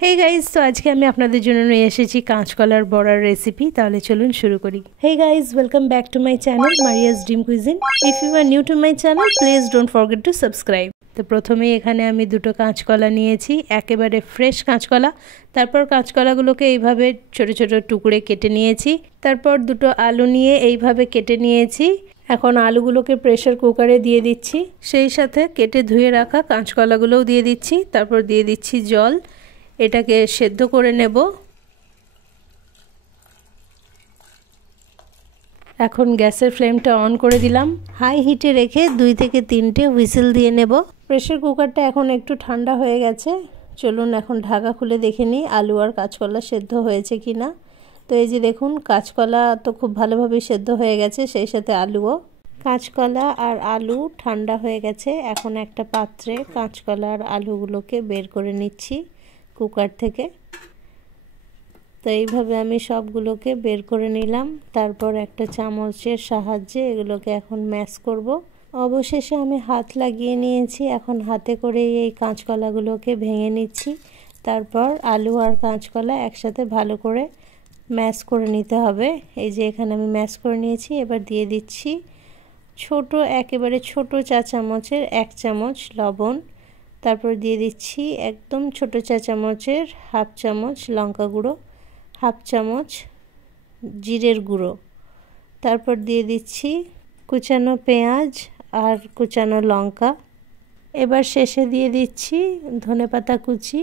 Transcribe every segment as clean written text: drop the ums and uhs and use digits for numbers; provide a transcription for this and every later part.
Hey guys, तो आज के আমি আপনাদের জন্য নিয়ে এসেছি কাঁচকলার বড়ার রেসিপি। তাহলে চলুন শুরু করি। Hey guys, welcome back to my channel Maria's dream cuisine. If you are new to my channel please don't forget to subscribe. তো প্রথমেই এখানে আমি দুটো কাঁচকলা নিয়েছি, একেবারে ফ্রেশ কাঁচকলা। তারপর কাঁচকলাগুলোকে এইভাবে ছোট ছোট টুকরে কেটে নিয়েছি। তারপর দুটো আলু নিয়ে এইভাবে কেটে নিয়েছি। এখন আলুগুলোকে প্রেসার কুকারে দিয়ে দিচ্ছি, সেই সাথে কেটে ধুয়ে রাখা কাঁচকলাগুলোও দিয়ে দিচ্ছি। তারপর দিয়ে দিচ্ছি জল, এটাকে সেদ্ধ করে নেব। এখন গ্যাসের ফ্লেমটা অন করে দিলাম, হাই হিটে রেখে 2 থেকে 3টে হুইসেল দিয়ে নেব। প্রেসার কুকারটা এখন একটু ঠান্ডা হয়ে গেছে। চলুন এখন ঢাকা খুলে দেখে নিই আলু আর কাঁচকলা সেদ্ধ হয়েছে কিনা। তো এই যে দেখুন, কাঁচকলা তো খুব ভালোভাবে সেদ্ধ হয়ে গেছে, সেই সাথে আলুও। কাঁচকলা আর আলু ঠান্ডা হয়ে গেছে। এখন একটা পাত্রে কাঁচকলা আর আলুগুলোকে বের করে নিচ্ছি কুকার থেকে। তো এইভাবে আমি সবগুলোকে বের করে নিলাম। তারপর একটা চামচের সাহায্যে এগুলোকে এখন ম্যাশ করব। অবশেষে আমি হাত লাগিয়ে নিয়েছি, এখন হাতে করে এই কাঁচকলাগুলোকে ভেঙে নিচ্ছি। তারপর আলু আর কাঁচকলা একসাথে ভালো করে ম্যাশ করে নিতে হবে। এই যে এখানে আমি ম্যাশ করে নিয়েছি। এবার দিয়ে দিচ্ছি একেবারে ছোট চা চামচের 1 চামচ লবণ। তারপর দিয়ে দিচ্ছি একদম ছোট চা চামচের 1/2 চামচ লঙ্কা গুঁড়ো, 1/2 চামচ জিরের গুঁড়ো। তারপর দিয়ে দিচ্ছি কুচানো পেঁয়াজ আর কুচানো লঙ্কা। এবার শেষে দিয়ে দিচ্ছি ধনেপাতা কুচি।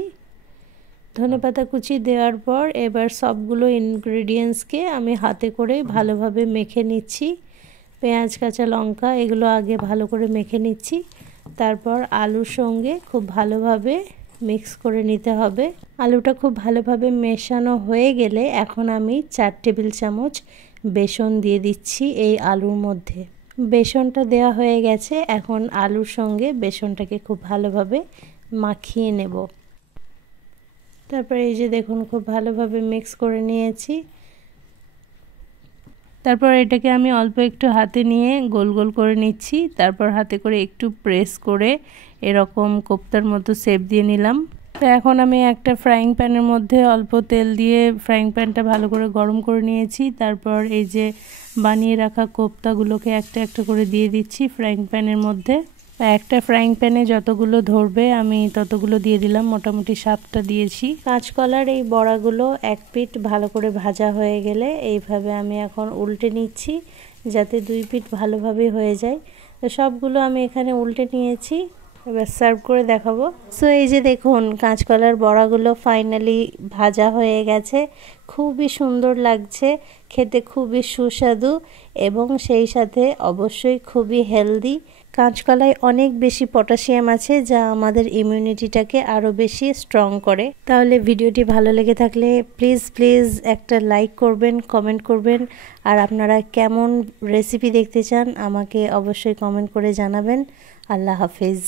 ধনেপাতা কুচি দেওয়ার পর এবার সবগুলো ইনগ্রেডিয়েন্টসকে আমি হাতে করে ভালোভাবে মেখে নিচ্ছি। পেঁয়াজ, কাঁচা লঙ্কা এগুলো আগে ভালো করে মেখে নিচ্ছি। তারপর আলুর সঙ্গে খুব ভালোভাবে মিক্স করে নিতে হবে। আলুটা খুব ভালোভাবে মেশানো হয়ে গেলে এখন আমি 4 টেবিল চামচ বেসন দিয়ে দিচ্ছি এই আলুর মধ্যে। বেসনটা দেওয়া হয়ে গেছে, এখন আলুর সঙ্গে বেসনটাকে খুব ভালোভাবে মাখিয়ে নেব। তারপর এই যে দেখুন, খুব ভালোভাবে মিক্স করে নিয়েছি। তারপর এটাকে আমি অল্প একটু হাতে নিয়ে গোল গোল করে নিচ্ছি। তারপর হাতে করে একটু প্রেস করে এরকম কোপ্তার মতো শেপ দিয়ে নিলাম। তো এখন আমি একটা ফ্রাইং প্যানের মধ্যে অল্প তেল দিয়ে ফ্রাইং প্যানটা ভালো করে গরম করে নিয়েছি। তারপর এই যে বানিয়ে রাখা কোপ্তাগুলোকে একটা একটা করে দিয়ে দিচ্ছি ফ্রাইং প্যানের মধ্যে। একটা ফ্রাইং প্যানে যতগুলো ধরবে আমি ততগুলো দিয়ে দিলাম, মোটামুটি 7টা দিয়েছি। কাঁচকলার এই বড়াগুলো এক পিঠ ভালো করে ভাজা হয়ে গেলে এইভাবে আমি এখন উল্টে নিচ্ছি, যাতে 2 পিঠ ভালোভাবে হয়ে যায়। তো সবগুলো আমি এখানে উল্টে নিয়েছি, এবার সার্ভ করে দেখাবো। সো এই যে দেখুন, কাঁচকলার বড়াগুলো ফাইনালি ভাজা হয়ে গেছে। খুবই সুন্দর লাগছে, খেতে খুবই সুস্বাদু এবং সেই সাথে অবশ্যই খুবই হেলদি। কাঁচকলায় অনেক বেশি পটাশিয়াম আছে, যা আমাদের ইমিউনিটিটাকে আরও বেশি স্ট্রং করে। তাহলে ভিডিওটি ভালো লেগে থাকলে প্লিজ একটা লাইক করবেন, কমেন্ট করবেন। আর আপনারা কেমন রেসিপি দেখতে চান আমাকে অবশ্যই কমেন্ট করে জানাবেন। আল্লাহ হাফেজ।